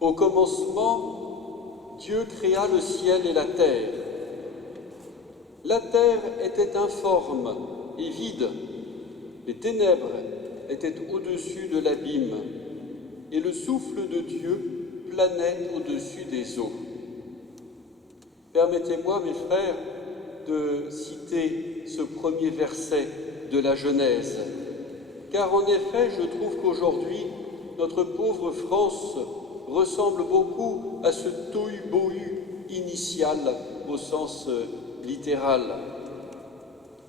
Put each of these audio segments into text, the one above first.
Au commencement, Dieu créa le ciel et la terre. La terre était informe et vide, les ténèbres étaient au-dessus de l'abîme, et le souffle de Dieu planait au-dessus des eaux. Permettez-moi, mes frères, de citer ce premier verset de la Genèse, car en effet, je trouve qu'aujourd'hui, notre pauvre France ressemble beaucoup à ce tohu-bohu initial au sens littéral.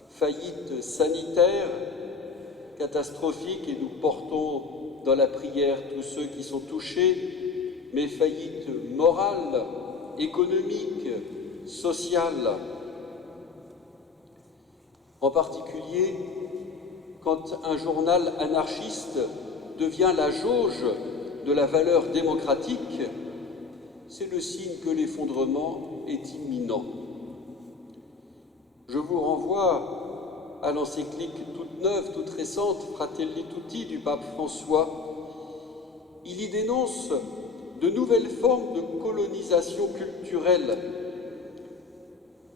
Faillite sanitaire, catastrophique, et nous portons dans la prière tous ceux qui sont touchés, mais faillite morale, économique, sociale. En particulier, quand un journal anarchiste devient la jauge de la valeur démocratique, c'est le signe que l'effondrement est imminent. Je vous renvoie à l'encyclique toute neuve, toute récente, Fratelli Tutti du pape François. Il y dénonce de nouvelles formes de colonisation culturelle.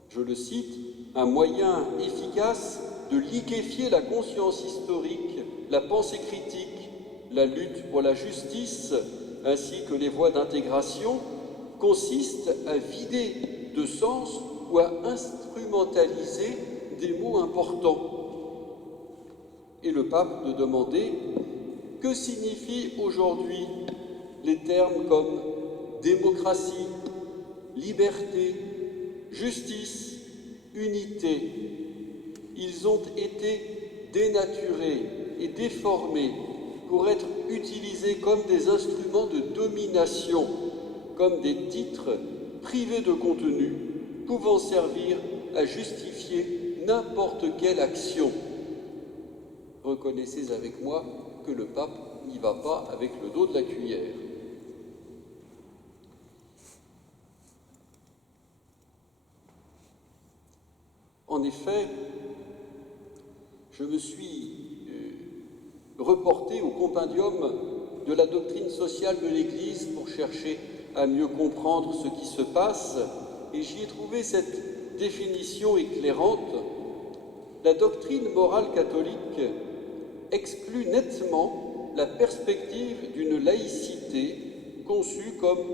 Je le cite, un moyen efficace de liquéfier la conscience historique, la pensée critique, la lutte pour la justice, ainsi que les voies d'intégration, consiste à vider de sens ou à instrumentaliser des mots importants. Et le pape de demander que signifient aujourd'hui les termes comme démocratie, liberté, justice, unité. Ils ont été dénaturés et déformés pour être utilisés comme des instruments de domination, comme des titres privés de contenu, pouvant servir à justifier n'importe quelle action. Reconnaissez avec moi que le pape n'y va pas avec le dos de la cuillère. En effet, je me suis reporté au compendium de la doctrine sociale de l'Église pour chercher à mieux comprendre ce qui se passe, et j'y ai trouvé cette définition éclairante. La doctrine morale catholique exclut nettement la perspective d'une laïcité conçue comme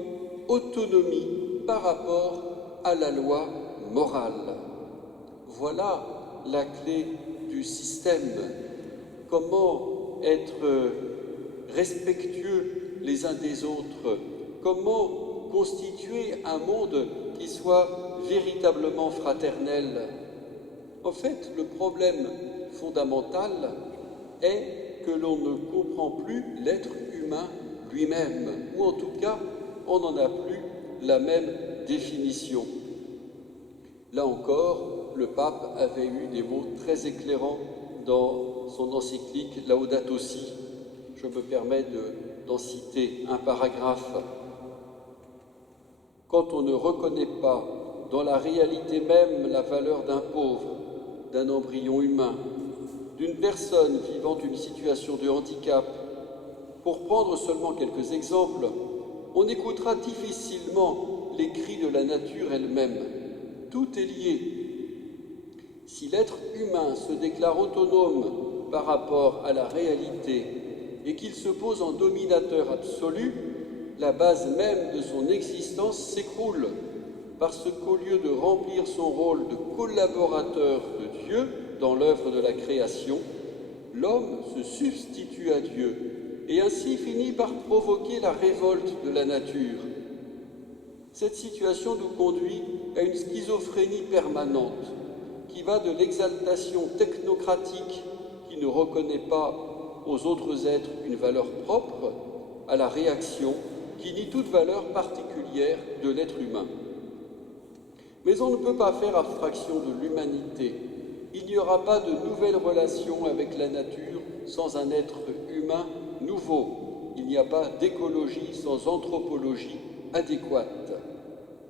autonomie par rapport à la loi morale. Voilà la clé du système. Comment être respectueux les uns des autres? Comment constituer un monde qui soit véritablement fraternel? En fait, le problème fondamental est que l'on ne comprend plus l'être humain lui-même, ou en tout cas, on n'en a plus la même définition. Là encore, le pape avait eu des mots très éclairants dans son encyclique Laudato Si. Je me permets d'en citer un paragraphe. Quand on ne reconnaît pas dans la réalité même la valeur d'un pauvre, d'un embryon humain, d'une personne vivant une situation de handicap, pour prendre seulement quelques exemples, on écoutera difficilement les cris de la nature elle-même. Tout est lié. Si l'être humain se déclare autonome par rapport à la réalité et qu'il se pose en dominateur absolu, la base même de son existence s'écroule, parce qu'au lieu de remplir son rôle de collaborateur de Dieu dans l'œuvre de la création, l'homme se substitue à Dieu et ainsi finit par provoquer la révolte de la nature. Cette situation nous conduit à une schizophrénie permanente qui va de l'exaltation technocratique qui ne reconnaît pas aux autres êtres une valeur propre à la réaction qui nie toute valeur particulière de l'être humain. Mais on ne peut pas faire abstraction de l'humanité. Il n'y aura pas de nouvelle relation avec la nature sans un être humain nouveau. Il n'y a pas d'écologie sans anthropologie adéquate.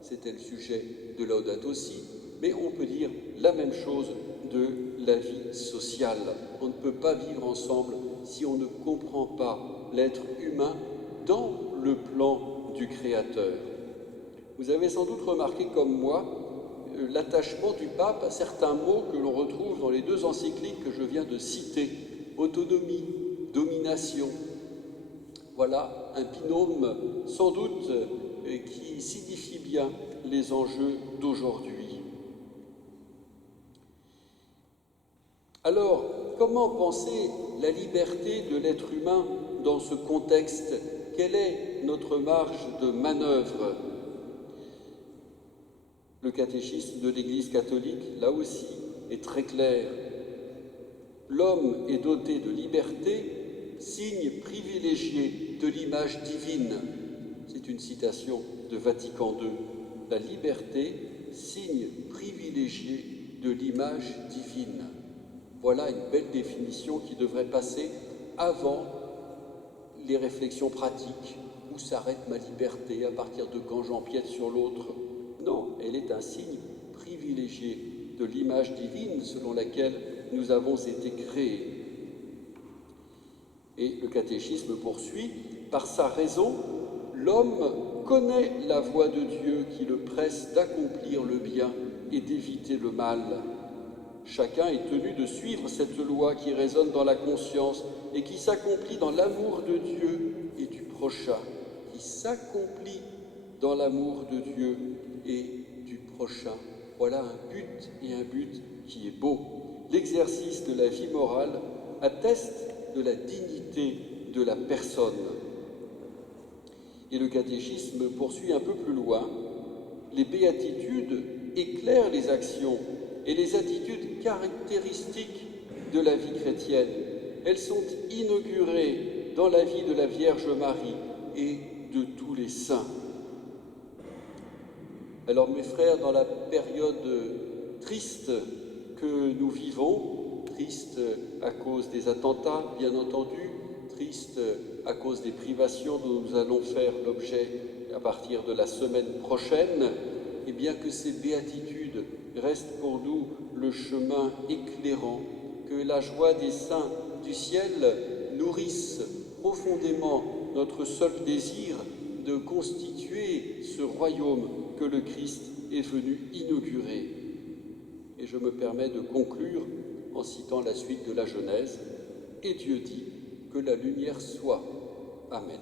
C'était le sujet de Laudato Si, mais on peut dire la même chose de la vie sociale. On ne peut pas vivre ensemble si on ne comprend pas l'être humain dans le plan plan du Créateur. Vous avez sans doute remarqué comme moi l'attachement du pape à certains mots que l'on retrouve dans les deux encycliques que je viens de citer, autonomie, domination. Voilà un binôme sans doute qui signifie bien les enjeux d'aujourd'hui. Alors, comment penser la liberté de l'être humain dans ce contexte? Quelle est notre marge de manœuvre? Le catéchisme de l'Église catholique, là aussi, est très clair. L'homme est doté de liberté, signe privilégié de l'image divine. C'est une citation de Vatican II. La liberté, signe privilégié de l'image divine. Voilà une belle définition qui devrait passer avant les réflexions pratiques. Où s'arrête ma liberté? À partir de quand j'empiète sur l'autre? Non, elle est un signe privilégié de l'image divine selon laquelle nous avons été créés. Et le catéchisme poursuit, par sa raison, l'homme connaît la voie de Dieu qui le presse d'accomplir le bien et d'éviter le mal. Chacun est tenu de suivre cette loi qui résonne dans la conscience et qui s'accomplit dans l'amour de Dieu et du prochain, qui s'accomplit dans l'amour de Dieu et du prochain. Voilà un but qui est beau. L'exercice de la vie morale atteste de la dignité de la personne. Et le catéchisme poursuit un peu plus loin. Les béatitudes éclairent les actions et les attitudes caractéristiques de la vie chrétienne. Elles sont inaugurées dans la vie de la Vierge Marie et de tous les saints. Alors mes frères, dans la période triste que nous vivons, triste à cause des attentats, bien entendu, triste à cause des privations dont nous allons faire l'objet à partir de la semaine prochaine, et bien que ces béatitudes restent pour nous le chemin éclairant, que la joie des saints du ciel nourrisse profondément notre seul désir de constituer ce royaume que le Christ est venu inaugurer. Et je me permets de conclure en citant la suite de la Genèse. Et Dieu dit que la lumière soit. Amen.